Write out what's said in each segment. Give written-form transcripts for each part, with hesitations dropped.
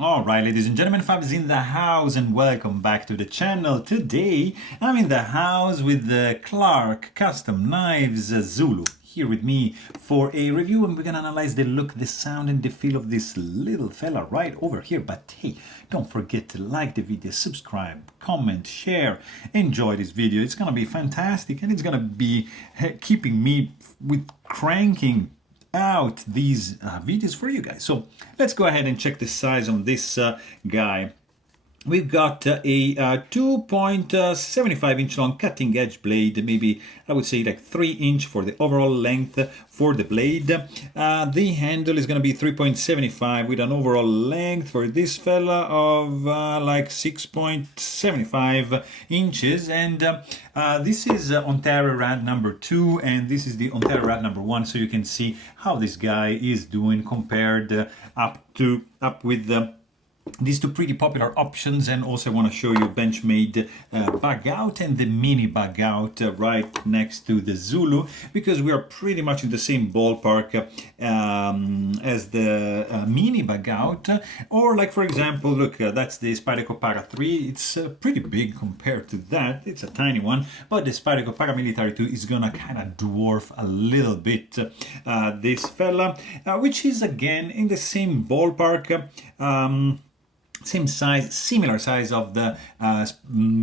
Alright, ladies and gentlemen, Fab is in the house and welcome back to the channel. Today I'm in the house with the Clark Custom Knives Zulu here with me for a review, and we're gonna analyze the look, the sound and the feel of this little fella right over here. But hey, don't forget to like the video, subscribe, comment, share, enjoy this video. It's gonna be fantastic and it's gonna be keeping me with cranking out these videos for you guys. So let's go ahead and check the size on this guy. We've got a 2.75 inch long cutting edge blade, maybe I would say like 3 inch for the overall length for the blade. The handle is going to be 3.75 with an overall length for this fella of like 6.75 inches. And this is Ontario Rad number 2 and this is the Ontario Rad number 1, so you can see how this guy is doing compared up with these two pretty popular options. And also I want to show you Benchmade bug out and the mini bug out right next to the Zulu, because we are pretty much in the same ballpark as the mini bug out. Or like, for example, look, that's the Spyderco Para 3. It's pretty big compared to that. It's a tiny one, but the Spyderco Paramilitary 2 is gonna kind of dwarf a little bit this fella, which is again in the same ballpark. Same size, similar size of the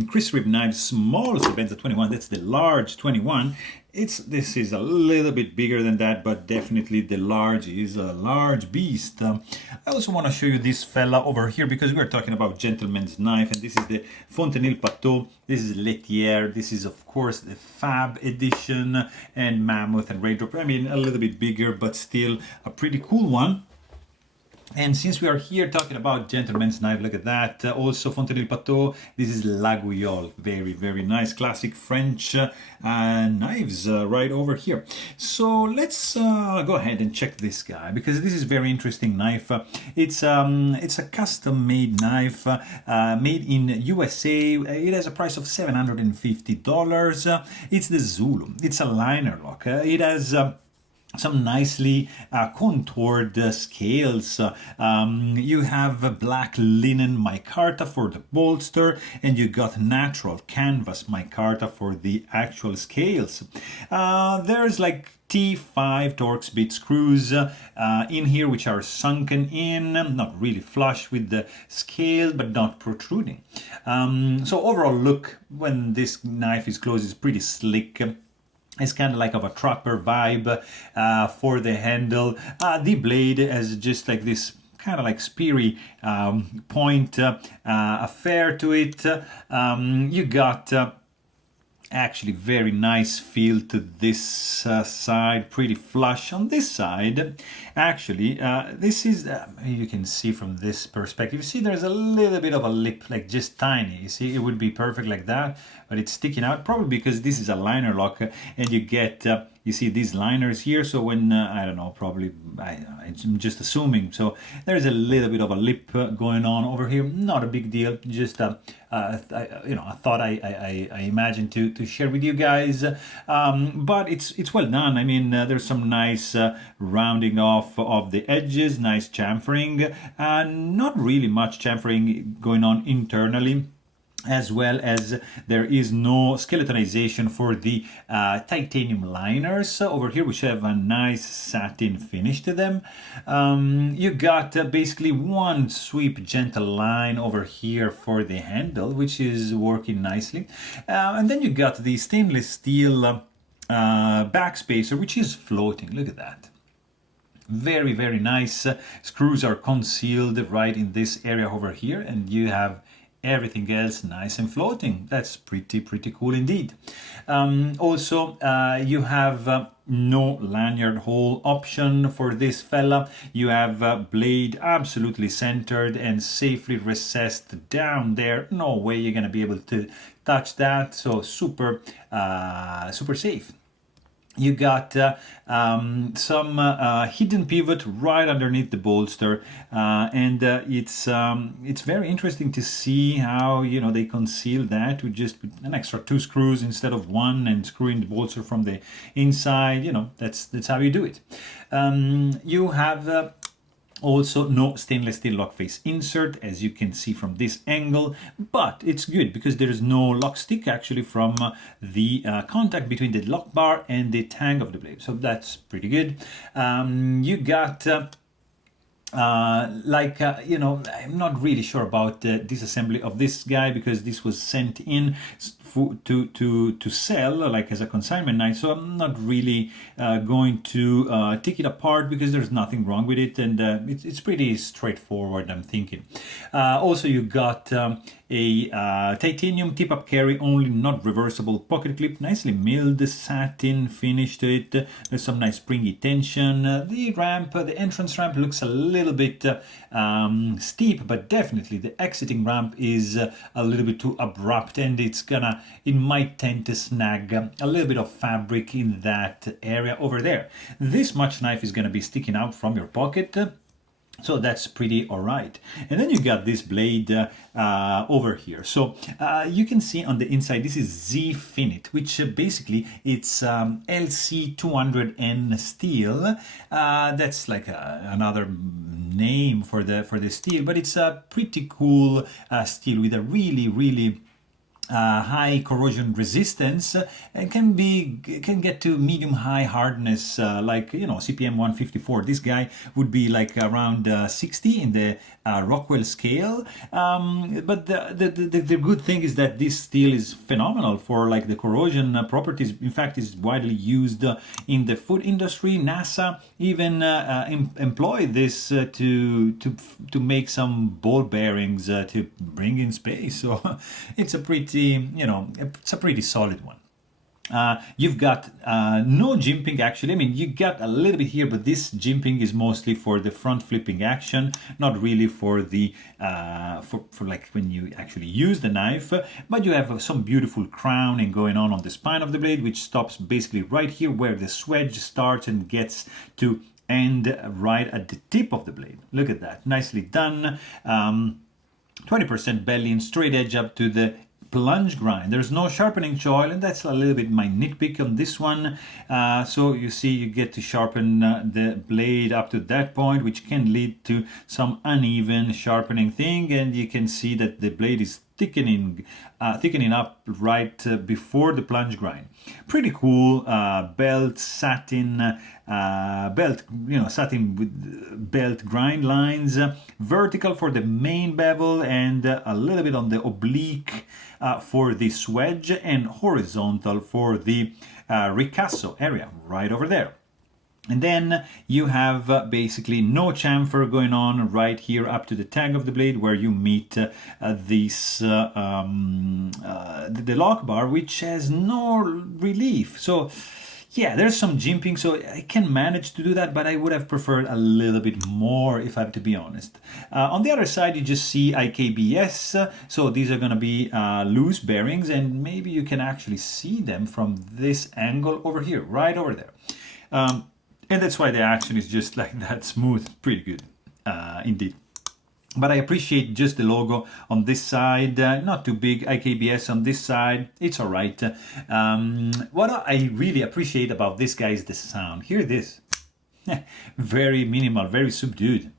Chris Rib Knives small Sebenza 21. That's the large 21. This is a little bit bigger than that, but definitely the large is a large beast. I also want to show you this fella over here, because we're talking about gentleman's knife, and this is the Fontenil Pateau. This is Laitière. This is of course the Fab edition, and Mammoth and Raindrop. I mean, a little bit bigger, but still a pretty cool one. And since we are here talking about gentleman's knife, look at that. Also Fontenil Pateau. This is La Gouillole. Very, very nice classic French knives right over here. So let's go ahead and check this guy, because this is very interesting knife. It's a custom made knife made in USA. It has a price of $750. It's the Zulu. It's a liner lock. It has some nicely contoured scales. You have black linen micarta for the bolster, and you got natural canvas micarta for the actual scales. There's like T5 Torx bit screws in here, which are sunken in, not really flush with the scale, but not protruding. So overall look, when this knife is closed, is pretty slick. It's kind of like of a trapper vibe for the handle. The blade has just like this kind of like speary point affair to it. You got actually very nice feel to this side, pretty flush on this side. Actually, this is, you can see from this perspective, you see there's a little bit of a lip, like just tiny. You see, it would be perfect like that, but it's sticking out, probably because this is a liner lock, and you get you see these liners here. So when I don't know, probably I'm just assuming, so there's a little bit of a lip going on over here. Not a big deal, just you know, I thought I imagined to share with you guys. But it's well done. I mean, there's some nice rounding off of the edges, nice chamfering, not really much chamfering going on internally, as well as there is no skeletonization for the titanium liners over here, which have a nice satin finish to them. You got basically one sweep gentle line over here for the handle, which is working nicely. And then you got the stainless steel backspacer, which is floating. Look at that. Very, very nice. Screws are concealed right in this area over here, and you have everything else nice and floating. That's pretty cool indeed. Also, you have no lanyard hole option for this fella. You have blade absolutely centered and safely recessed down there. No way you're gonna be able to touch that. So super safe. You got some hidden pivot right underneath the bolster, and it's very interesting to see how, you know, they conceal that with just an extra 2 screws instead of 1, and screwing the bolster from the inside. You know, that's how you do it. You have Also, no stainless steel lock face insert, as you can see from this angle, but it's good because there is no lock stick actually from the contact between the lock bar and the tang of the blade. So that's pretty good. You got you know, I'm not really sure about the disassembly of this guy because this was sent in to sell like as a consignment knife, so I'm not really going to take it apart because there's nothing wrong with it, and it's pretty straightforward, I'm thinking. Also, you got a titanium tip-up carry only, not reversible pocket clip, nicely milled satin finish to it. There's some nice springy tension. The ramp, the entrance ramp looks a little bit steep, but definitely the exiting ramp is a little bit too abrupt, and it might tend to snag a little bit of fabric in that area over there. This much knife is going to be sticking out from your pocket, so that's pretty all right. And then you got this blade over here. So you can see on the inside, this is Z-Finite, which basically it's LC200N steel. That's like another name for the steel, but it's a pretty cool steel with a really high corrosion resistance, and can get to medium high hardness, like, you know, CPM 154. This guy would be like around 60 in the Rockwell scale, but the good thing is that this steel is phenomenal for like the corrosion properties. In fact, is widely used in the food industry. NASA even employed this to make some ball bearings to bring in space. So it's a pretty, you know, it's a pretty solid one. You've got no jimping actually. I mean, you got a little bit here, but this jimping is mostly for the front flipping action, not really for the for like when you actually use the knife. But you have some beautiful crowning going on the spine of the blade, which stops basically right here where the swedge starts and gets to end right at the tip of the blade. Look at that, nicely done. 20% belly and straight edge up to the plunge grind. There's no sharpening choil, and that's a little bit my nitpick on this one. So you see, you get to sharpen the blade up to that point, which can lead to some uneven sharpening thing, and you can see that the blade is thickening up right before the plunge grind. Pretty cool belt satin belt, you know, satin with belt grind lines, vertical for the main bevel and a little bit on the oblique for the swedge, and horizontal for the ricasso area right over there. And then you have basically no chamfer going on right here up to the tag of the blade where you meet the lock bar, which has no relief. So yeah, there's some jimping, so I can manage to do that, but I would have preferred a little bit more, if I have to be honest. On the other side, you just see IKBS, so these are going to be loose bearings, and maybe you can actually see them from this angle over here, right over there. And that's why the action is just like that, smooth, pretty good, indeed. But I appreciate just the logo on this side, not too big, IKBS on this side, it's all right. What I really appreciate about this guy is the sound. Hear this. Very minimal, very subdued,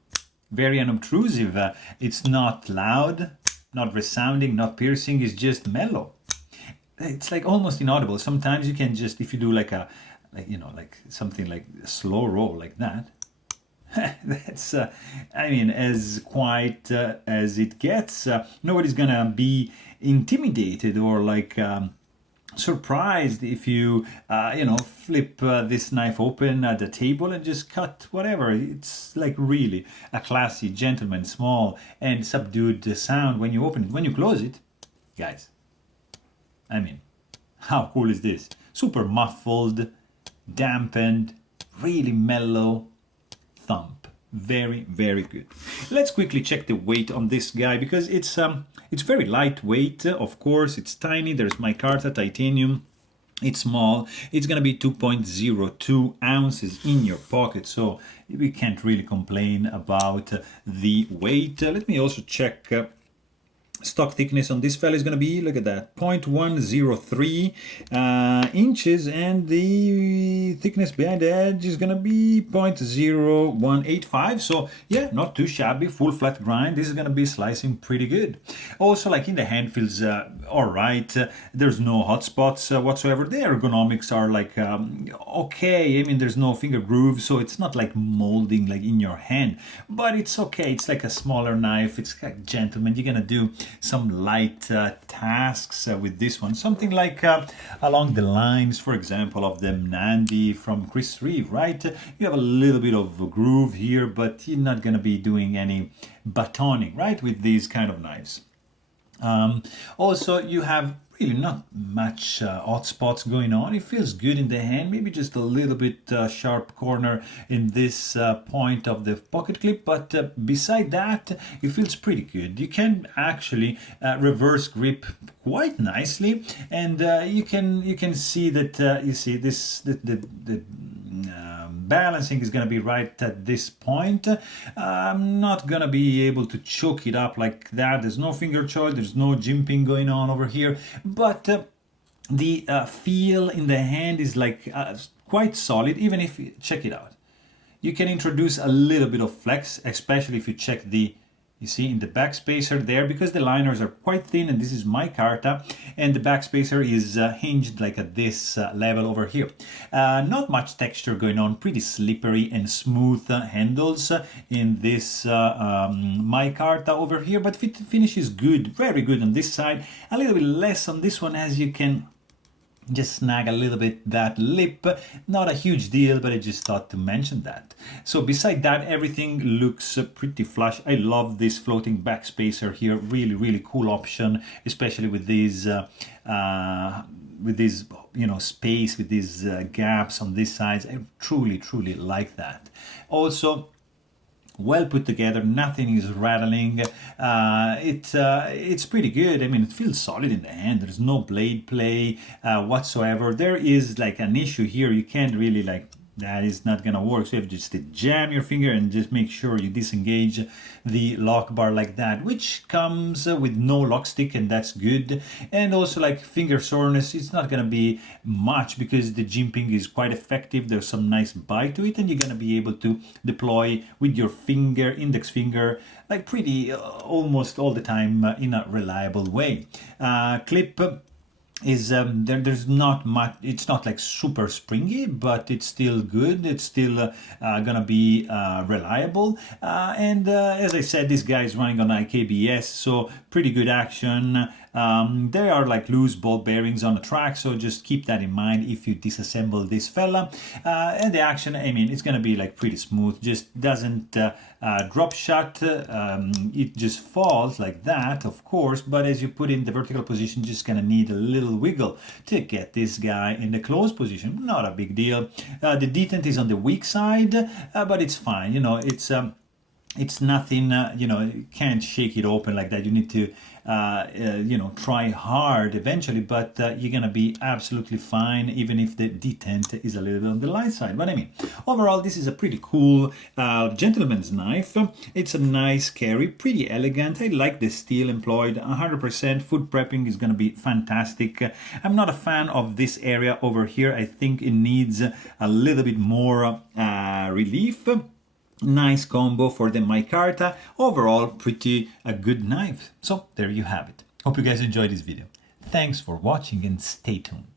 very unobtrusive. It's not loud, not resounding, not piercing, it's just mellow. It's like almost inaudible. Sometimes you can just, if you do like something like a slow roll like that, that's I mean, as quiet as it gets. Nobody's gonna be intimidated or like surprised if you flip this knife open at the table and just cut whatever. It's like really a classy, gentleman, small and subdued sound when you open it. When you close it, guys, I mean, how cool is this? Super muffled, dampened, really mellow thump. Very, very good. Let's quickly check the weight on this guy, because it's very lightweight. Of course, it's tiny. There's micarta titanium. It's small. It's gonna be 2.02 ounces in your pocket, so we can't really complain about the weight. Let me also check stock thickness on this fella is going to be, look at that, 0.103 inches, and the thickness behind the edge is going to be 0.0185. So yeah, not too shabby, full flat grind. This is going to be slicing pretty good. Also, like in the hand, feels all right. There's no hot spots whatsoever. The ergonomics are like okay. I mean, there's no finger groove, so it's not like molding like in your hand, but it's okay. It's like a smaller knife. It's like gentleman. You're gonna do some light tasks with this one, something like along the lines, for example, of the Nandi from Chris Reeve, right? You have a little bit of a groove here, but you're not gonna be doing any batoning, right, with these kind of knives. Also, you have really not much hot spots going on. It feels good in the hand, maybe just a little bit sharp corner in this point of the pocket clip, but beside that, it feels pretty good. You can actually reverse grip quite nicely, and you can see that you see this the balancing is going to be right at this point. I'm not going to be able to choke it up like that. There's no finger choice, there's no jimping going on over here, but the feel in the hand is like quite solid. Even if you check it out, you can introduce a little bit of flex, especially if you check the, you see in the backspacer there, because the liners are quite thin, and this is micarta, and the backspacer is hinged like at this level over here. Not much texture going on, pretty slippery and smooth handles in this micarta over here, but fit finish is good, very good on this side, a little bit less on this one, as you can just snag a little bit that lip. Not a huge deal, but I just thought to mention that. So beside that, everything looks pretty flush. I love this floating backspacer here, really cool option, especially with these you know, space, with these gaps on these sides. I truly like that. Also, well put together, nothing is rattling. It's pretty good. I mean, it feels solid in the hand. There's no blade play whatsoever. There is like an issue here. You can't really like, that is not gonna work. So you have just to jam your finger and just make sure you disengage the lock bar like that, which comes with no lock stick, and that's good. And also like finger soreness, it's not gonna be much because the jimping is quite effective. There's some nice bite to it, and you're gonna be able to deploy with your finger, index finger, like pretty almost all the time in a reliable way. Clip is there's not much, it's not like super springy, but it's still good. It's still gonna be reliable, and as I said, this guy is running on IKBS, so pretty good action. There are like loose ball bearings on the track, so just keep that in mind if you disassemble this fella. And the action, I mean, it's gonna be like pretty smooth, just doesn't drop shut. It just falls like that, of course, but as you put in the vertical position, just gonna need a little wiggle to get this guy in the closed position. Not a big deal. The detent is on the weak side, but it's fine. You know, it's nothing, you know, you can't shake it open like that. You need to, you know, try hard eventually, but you're going to be absolutely fine, even if the detent is a little bit on the light side. But I mean, overall, this is a pretty cool gentleman's knife. It's a nice carry, pretty elegant. I like the steel employed, 100%. Food prepping is going to be fantastic. I'm not a fan of this area over here. I think it needs a little bit more relief. Nice combo for the micarta. Overall, pretty a good knife. So there you have it. Hope you guys enjoyed this video. Thanks for watching and stay tuned.